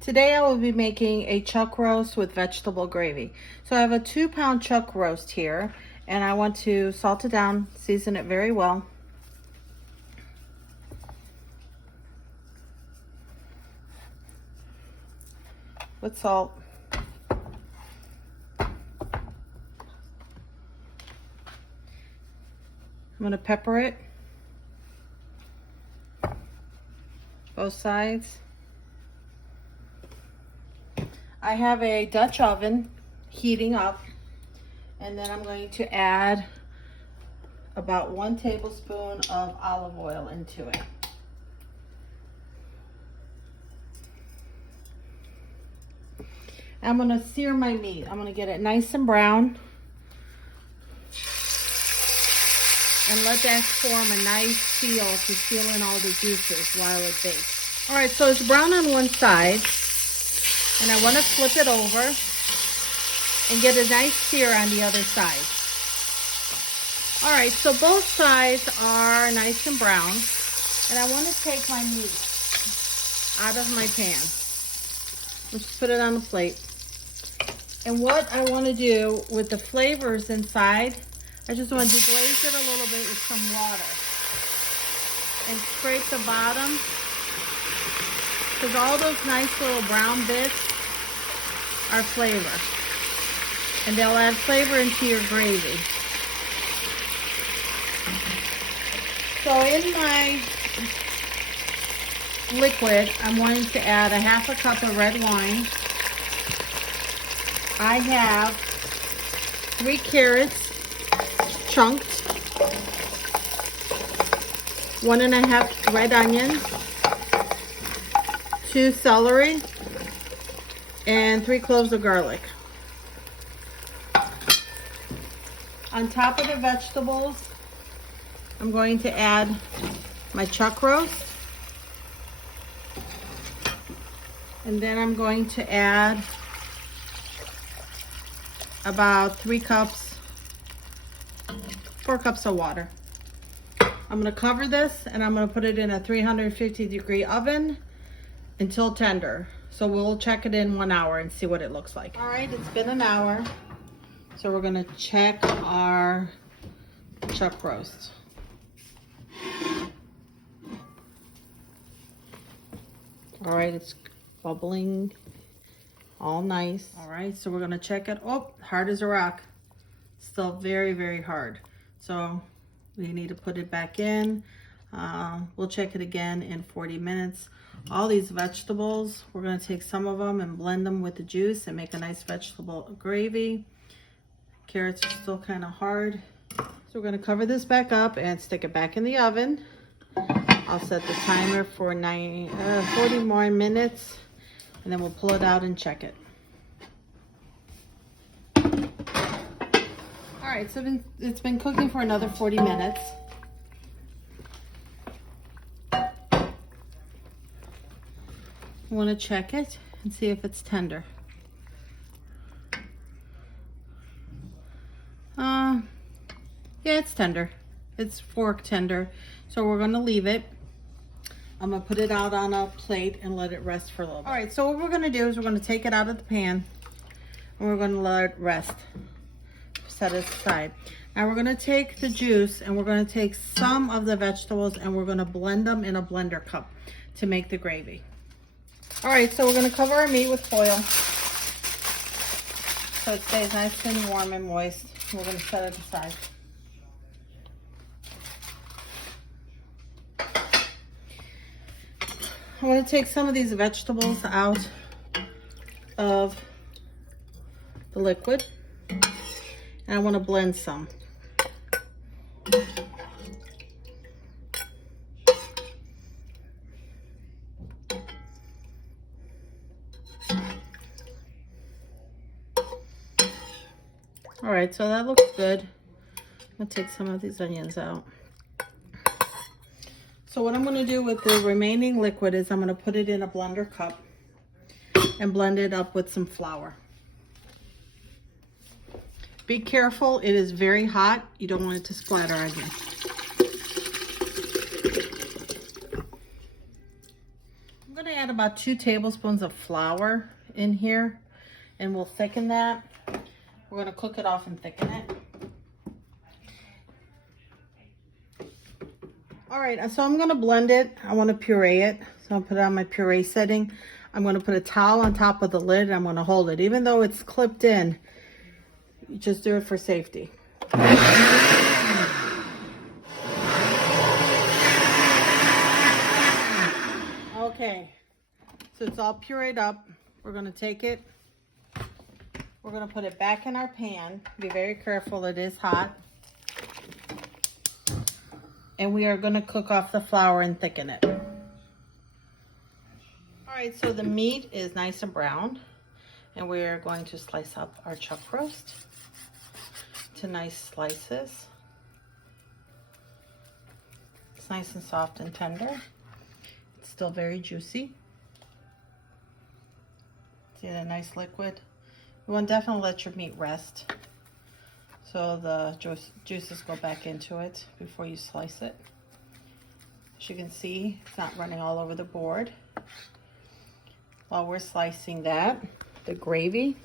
Today I will be making a chuck roast with vegetable gravy. So I have a 2-pound chuck roast here, and I want to salt it down, season it very well. With salt. I'm going to pepper it, both sides. I have a Dutch oven heating up, and then I'm going to add about 1 tablespoon of olive oil into it. I'm going to sear my meat. I'm going to get it nice and brown and let that form a nice seal to seal in all the juices while it bakes. All right, so it's brown on one side, and I want to flip it over and get a nice sear on the other side. All right, so both sides are nice and brown, and I want to take my meat out of my pan. Let's put it on the plate. And what I want to do with the flavors inside, I just want to deglaze it a little bit with some water and scrape the bottom, because all those nice little brown bits are flavor, and they'll add flavor into your gravy. So in my liquid, I'm wanting to add a 1/2 cup of red wine. I have 3 carrots chunked, 1 1/2 red onions, 2 celery, and 3 cloves of garlic. On top of the vegetables, I'm going to add my chuck roast, and then I'm going to add about 4 cups of water. I'm going to cover this, and I'm going to put it in a 350-degree oven until tender. So we'll check it in 1 hour and see what it looks like. All right, it's been an hour. So we're going to check our chuck roast. All right, it's bubbling all nice. All right, so we're going to check it. Oh, hard as a rock. Still very, very hard. So we need to put it back in. We'll check it again in 40 minutes. All these vegetables, we're going to take some of them and blend them with the juice and make a nice vegetable gravy. Carrots are still kind of hard. So we're going to cover this back up and stick it back in the oven. I'll set the timer for 40 more minutes, and then we'll pull it out and check it. All right, so it's been cooking for another 40 minutes. I want to check it and see if it's tender. Yeah, it's tender. It's fork tender. So we're going to leave it. I'm going to put it out on a plate and let it rest for a little bit. All right, so what we're going to do is we're going to take it out of the pan, and we're going to let it rest. Set it aside. Now we're going to take the juice, and we're going to take some of the vegetables, and we're going to blend them in a blender cup to make the gravy. All right, so we're going to cover our meat with foil so it stays nice and warm and moist. We're going to set it aside. I want to take some of these vegetables out of the liquid, and I want to blend some. All right, so that looks good. I'm gonna take some of these onions out. So what I'm gonna do with the remaining liquid is I'm gonna put it in a blender cup and blend it up with some flour. Be careful, it is very hot. You don't want it to splatter on you. I'm gonna add about 2 tablespoons of flour in here, and we'll thicken that. We're gonna cook it off and thicken it. All right, so I'm gonna blend it. I wanna puree it. So I'll put it on my puree setting. I'm gonna put a towel on top of the lid and I'm gonna hold it. Even though it's clipped in, you just do it for safety. Okay, so it's all pureed up. We're gonna take it. We're gonna put it back in our pan. Be very careful, it is hot. And we are gonna cook off the flour and thicken it. All right, so the meat is nice and brown. And we are going to slice up our chuck roast to nice slices. It's nice and soft and tender. It's still very juicy. See that nice liquid? You want to definitely let your meat rest so the juices go back into it before you slice it. As you can see, it's not running all over the board. While we're slicing that, the gravy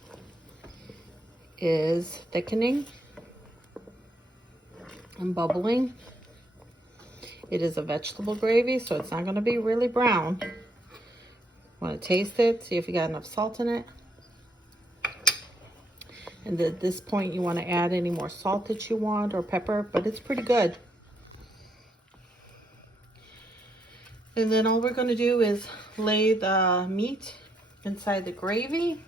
is thickening and bubbling. It is a vegetable gravy, so it's not going to be really brown. Want to taste it, see if you got enough salt in it. And at this point, you want to add any more salt that you want or pepper, but it's pretty good. And then all we're going to do is lay the meat inside the gravy,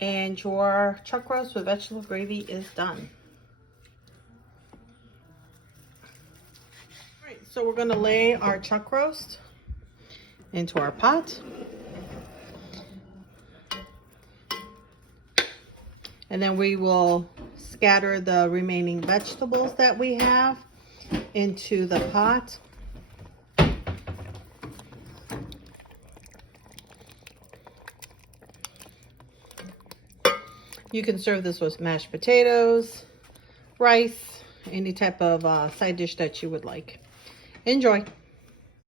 and your chuck roast with vegetable gravy is done. All right, so we're going to lay our chuck roast into our pot. And then we will scatter the remaining vegetables that we have into the pot. You can serve this with mashed potatoes, rice, any type of side dish that you would like. Enjoy.